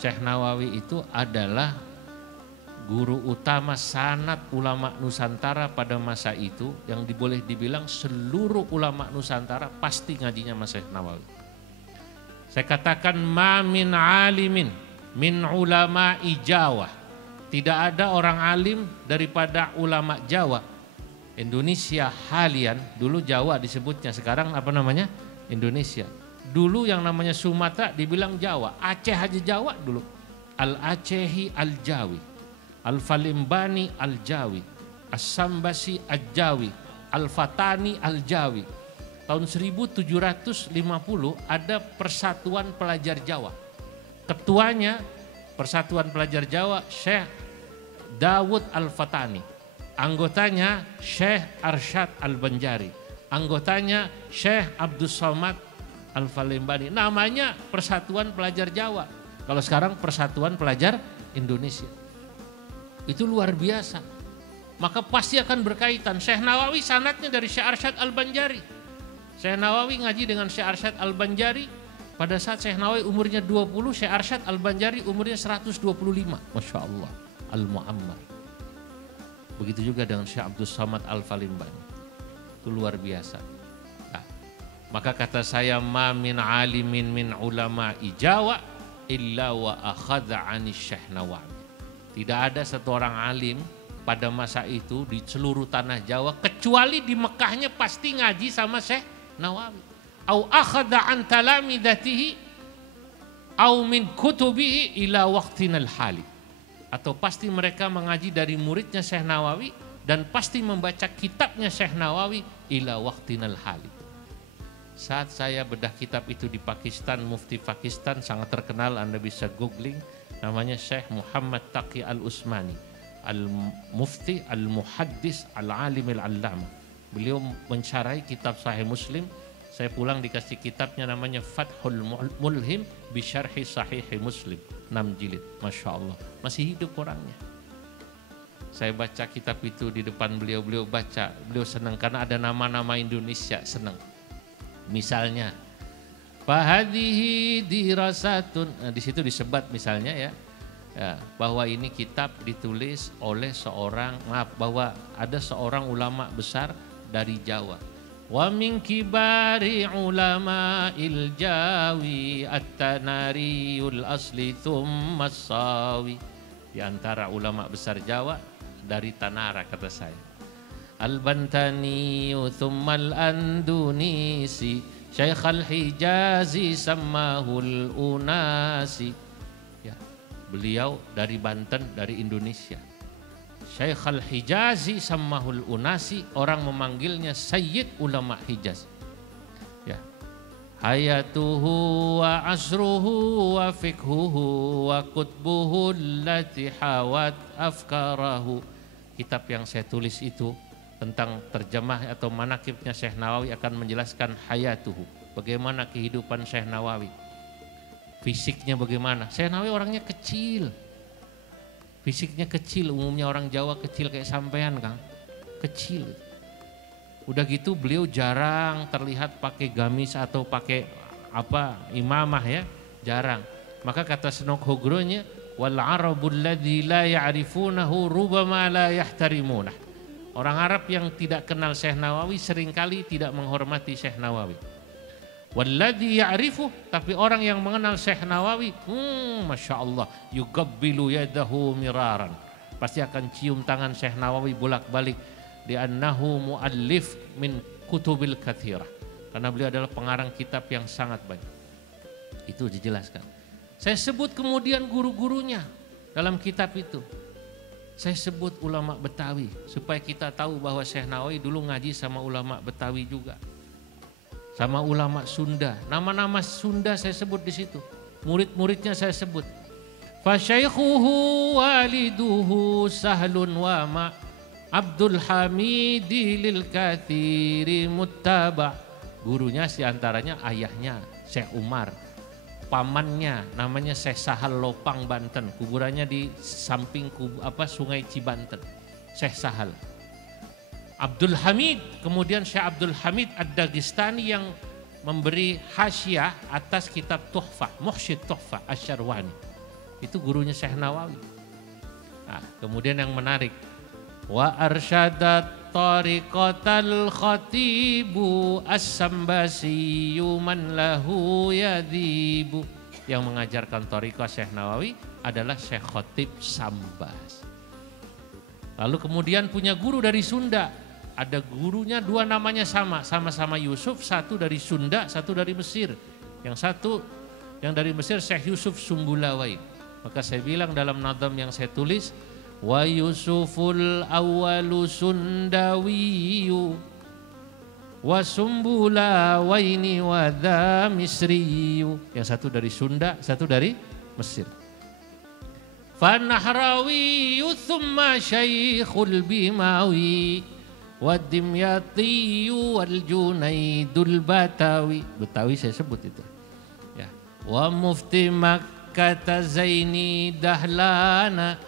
Syekh Nawawi itu adalah guru utama sanad ulama Nusantara pada masa itu, yang boleh dibilang seluruh ulama Nusantara pasti ngajinya sama Syekh Nawawi. Saya katakan ma min alimin min ulama'i Jawa. Tidak ada orang alim daripada ulama Jawa. Indonesia halian, dulu Jawa disebutnya, sekarang apa namanya? Indonesia. Dulu yang namanya Sumatera dibilang Jawa, Aceh aja Jawa dulu. Al-Acehi Al-Jawi, Al-Falimbani Al-Jawi, As-Sambasi Al-Jawi, Al-Fatani Al-Jawi. Tahun 1750 ada Persatuan Pelajar Jawa. Ketuanya Persatuan Pelajar Jawa Syekh Dawud Al-Fatani. Anggotanya Syekh Arsyad Al-Banjari. Anggotanya Syekh Abdus Somad Al-Falimbani. Namanya Persatuan Pelajar Jawa. Kalau sekarang Persatuan Pelajar Indonesia. Itu luar biasa. Maka pasti akan berkaitan. Syekh Nawawi sanadnya dari Syekh Arsyad Al-Banjari. Syekh Nawawi ngaji dengan Syekh Arsyad Al-Banjari. Pada saat Syekh Nawawi umurnya 20, Syekh Arsyad Al-Banjari umurnya 125. Masya Allah. Al-Mu'ammar. Begitu juga dengan Syekh Abdus Somad Al-Falimbani. Itu luar biasa. Nah, maka kata saya, ma min alimin min ulama'i Jawa illa wa akhadha 'ani Syekh Nawawi. Tidak ada satu orang alim pada masa itu di seluruh tanah Jawa kecuali di Mekahnya pasti ngaji sama Syekh Nawawi. Au akhadha an talamidatihi au min kutubihi ila waqtinal hali. Atau pasti mereka mengaji dari muridnya Syekh Nawawi dan pasti membaca kitabnya Syekh Nawawi ila waqtinal hali. Saat saya bedah kitab itu di Pakistan, mufti Pakistan sangat terkenal, Anda bisa googling, namanya Syekh Muhammad Taqi Al-Usmani, Al-Mufti Al-Muhaddis Al-Alim Al-Allama. Beliau mensyarahi kitab Sahih Muslim. Saya pulang dikasih kitabnya namanya Fathul Mulhim bi Syarhi Sahih Muslim, 6 jilid. Masya Allah, masih hidup orangnya. Saya baca kitab itu di depan beliau, beliau baca, beliau senang karena ada nama-nama Indonesia, senang. Misalnya, fahadihi dirasatun, nah, di situ disebat misalnya ya, bahwa ini kitab ditulis oleh seorang, bahwa ada seorang ulama besar dari Jawa. Wa min kibari ulama il-Jawi at-Tanariyul asli thumma sawi. Di antara ulama besar Jawa dari Tanara kata saya. Al-Bantani thumma al-Andunisi Syekh al-Hijazi sammahul unasi. Ya, beliau dari Banten, dari Indonesia. Syekh al-Hijazi sammahul unasi, orang memanggilnya Sayyid ulama Hijaz. Ya. Hayatuhu wa asruhu wa fikhuhu wa kutbuhu allati hawat afkarahu. Kitab yang saya tulis itu tentang terjemah atau manakibnya Syekh Nawawi akan menjelaskan hayatuhu, bagaimana kehidupan Syekh Nawawi, fisiknya bagaimana. Syekh Nawawi orangnya kecil, fisiknya kecil, umumnya orang Jawa kecil kayak sampean Kang, kecil. Udah gitu beliau jarang terlihat pakai gamis atau pakai apa imamah ya, jarang. Maka kata Senok Hogronya, wal arabul ladzi la ya'rifunahu rubama la yahtarimunah. Orang Arab yang tidak kenal Syekh Nawawi seringkali tidak menghormati Syekh Nawawi. Walladzi ya'rifu, tapi orang yang mengenal Syekh Nawawi, Masya Allah, yugabbilu yadahu miraran, pasti akan cium tangan Syekh Nawawi bolak-balik. Li'annahu mu'allif min kutubil kathirah, karena beliau adalah pengarang kitab yang sangat banyak. Itu dijelaskan. Saya sebut kemudian guru-gurunya dalam kitab itu. Saya sebut ulama Betawi supaya kita tahu bahwa Syekh Nawawi dulu ngaji sama ulama Betawi juga, sama ulama Sunda. Nama-nama Sunda saya sebut di situ. Murid-muridnya saya sebut. Fasyaikhuhu waliduhu sahlun wa ma Abdul Hamidi lil kathiri muttaba. Gurunya diantaranya ayahnya Syekh Umar. Pamannya namanya Syekh Sahal Lopang Banten, kuburannya di samping Sungai Cibanten, Syekh Sahal. Abdul Hamid, kemudian Syekh Abdul Hamid Ad-Dagestani yang memberi hasyiah atas kitab Tuhfah, Muhsyid Tuhfah Asy-Syarwani. Itu gurunya Syekh Nawawi. Nah, kemudian yang menarik, wa arsyadat tariqatal khatibu as-sambasiyu man lahu yadibu. Yang mengajarkan tariqah Syekh Nawawi adalah Syekh Khatib Sambas. Lalu kemudian punya guru dari Sunda. Ada gurunya dua namanya sama-sama Yusuf, satu dari Sunda, satu dari Mesir. Yang dari Mesir Syekh Yusuf Sumbulawai. Maka saya bilang dalam nadam yang saya tulis, wa Yusuful awwalu sundawiyu wa sumbulawaini wa dha misriyu. Yang satu dari Sunda, satu dari Mesir. Fanahrawiyu thumma syaikhul bimawi wa dimyatiyu wal junaidul batawi. Betawi saya sebut itu. Ya. Wa mufti Makkah Zaini Dahlana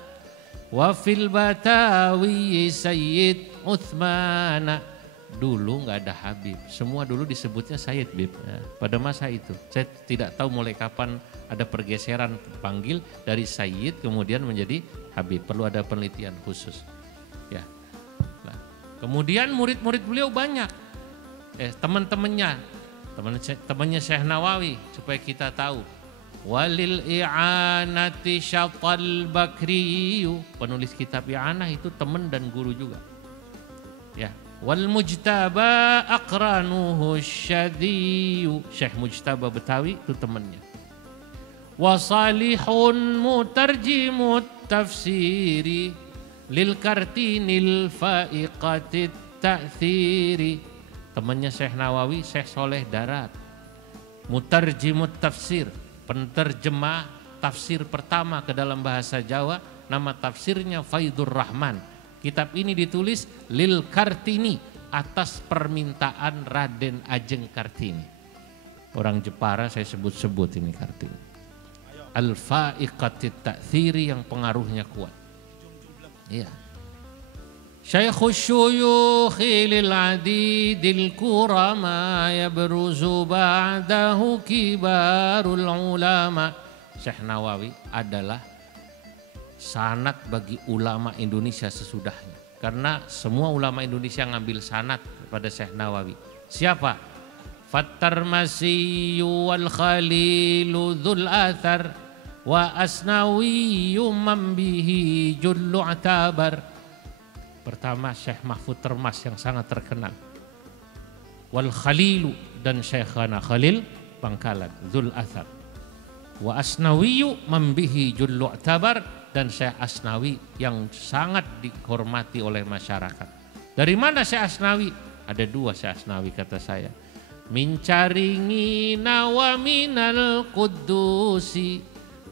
wa fil batawi Sayyid Uthmana. Dulu nggak ada Habib, semua dulu disebutnya Sayyid Bib. Ya, pada masa itu, saya tidak tahu mulai kapan ada pergeseran panggil dari Sayyid kemudian menjadi Habib. Perlu ada penelitian khusus. Ya, nah, kemudian murid-murid beliau banyak, temannya Syekh Nawawi supaya kita tahu. Walil i'anati syatal bakriyu, penulis kitab i'anah itu teman dan guru juga. Ya. Wal mujtaba aqranuhu syadiyu, Syekh Mujtaba Betawi itu temannya. Wa salihun mutarjimut tafsiri lil kartinil faiqatit ta'thiri. Temannya Syekh Nawawi Syekh Soleh Darat. Mutarjimut tafsir, penterjemah tafsir pertama ke dalam bahasa Jawa, nama tafsirnya Faidur Rahman. Kitab ini ditulis Lil Kartini atas permintaan Raden Ajeng Kartini. Orang Jepara saya sebut-sebut ini Kartini. Al-Faiqatit Ta'thiri yang pengaruhnya kuat. Iya. Syekhus syuyukhi lil adidil kurama yabruzu ba'dahu kibarul ulama. Syekh Nawawi adalah sanad bagi ulama Indonesia sesudahnya. Karena semua ulama Indonesia ngambil sanad kepada Syekh Nawawi. Siapa? Fattarmasiyu wal khalilu dhul athar wa asnawiyu man bihi jullu atabar. Pertama Syekh Mahfud Termas yang sangat terkenal. Wal khalilu dan Syekhana Khalil Bangkalan dhul athar. Wa asnawiyu man bihi jullu atabar, dan Syekh Asnawi yang sangat dihormati oleh masyarakat. Dari mana Syekh Asnawi? Ada dua Syekh Asnawi kata saya. Min caringi nawa minal qudusi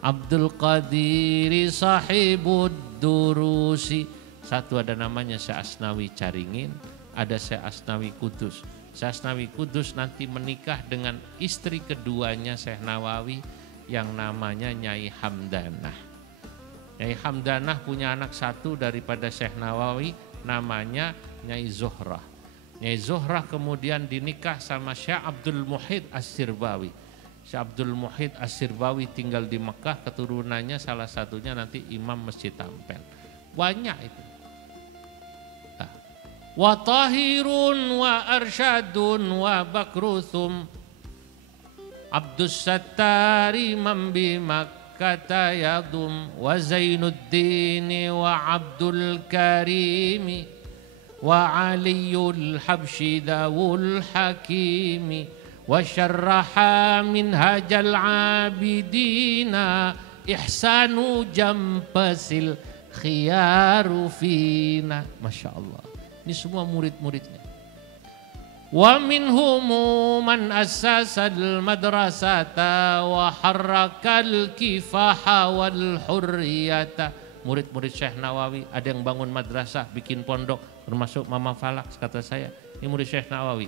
Abdul Qadiri sahibud durusi. Satu ada namanya Syekh Asnawi Caringin, ada Syekh Asnawi Kudus. Syekh Asnawi Kudus nanti menikah dengan istri keduanya Syekh Nawawi yang namanya Nyai Hamdanah. Nyai Hamdanah punya anak satu daripada Syekh Nawawi namanya Nyai Zuhrah. Nyai Zuhrah kemudian dinikah sama Syekh Abdul Muhid As-Sirbawi. Syekh Abdul Muhid As-Sirbawi tinggal di Mekah, keturunannya salah satunya nanti Imam Masjid Ampel. Banyak itu. Wa tahirun wa arsyadun wa bakruthum Abdus Sattari mambimak kata yadum wa Zainuddin wa Abdul Karim wa Aliyul Habsyi Dawul Hakimi wa syarraha minhajal abidina ihsanu jampasil khiyaru fina. Masya Allah, ini semua murid-muridnya. Wa minhum man assasal madrasata wa harrakal kifaha wal hurriyata. Murid-murid Syekh Nawawi ada yang bangun madrasah, bikin pondok, termasuk Mama Falak kata saya. Ini murid Syekh Nawawi.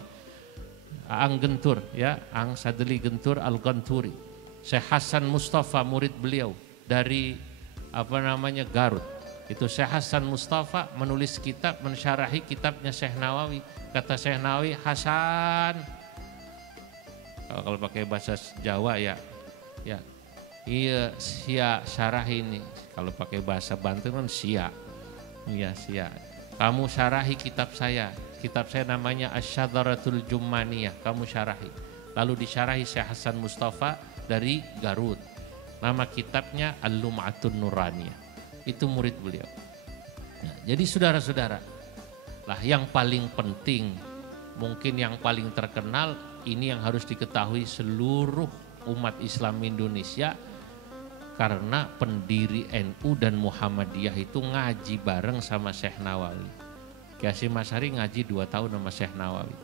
Ang Gentur ya, Ang Sadli Gentur Al-Ganturi. Syekh Hasan Mustafa murid beliau dari Garut. Itu Syekh Hasan Mustafa menulis kitab, mensyarahi kitabnya Syekh Nawawi. Kata Syekh Nawawi, Hasan, kalau pakai bahasa Jawa ya Iya, sia syarahi ini. Kalau pakai bahasa Banten kan sia. Iya, sia. Kamu syarahi kitab saya. Kitab saya namanya Asy-Syadzaratul Jummaniyah. Kamu syarahi. Lalu disyarahi Syekh Hasan Mustafa dari Garut. Nama kitabnya Al-Lum'atun Nuraniyah. Itu murid beliau. Nah, jadi saudara-saudara, lah yang paling penting, mungkin yang paling terkenal, ini yang harus diketahui seluruh umat Islam Indonesia, karena pendiri NU dan Muhammadiyah itu ngaji bareng sama Syekh Nawawi. Kiai Hasyim Asy'ari ngaji 2 tahun sama Syekh Nawawi.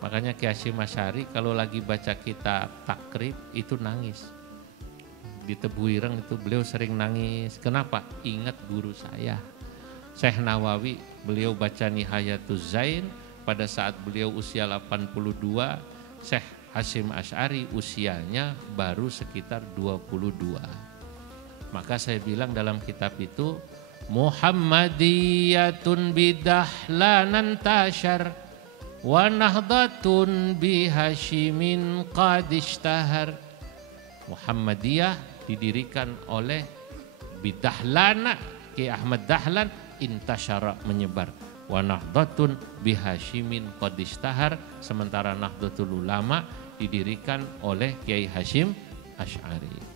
Makanya Kiai Hasyim Asy'ari kalau lagi baca kitab takrib itu nangis. Di Tebu Ireng itu beliau sering nangis. Kenapa? Ingat guru saya. Syekh Nawawi, beliau baca Nihayatuz Zain pada saat beliau usia 82, Syekh Hasyim Asy'ari usianya baru sekitar 22. Maka saya bilang dalam kitab itu, Muhammadiyatun bidahlanan tashar wa nahdhatun bihasyimin qadishtahar. Muhammadiyah didirikan oleh Bidahlana, Ki Ahmad Dahlan, intasyara menyebar. Wa nahdhatun bihasyimin qadishtahar, sementara Nahdlatul Ulama didirikan oleh Kiai Hasyim Asy'ari.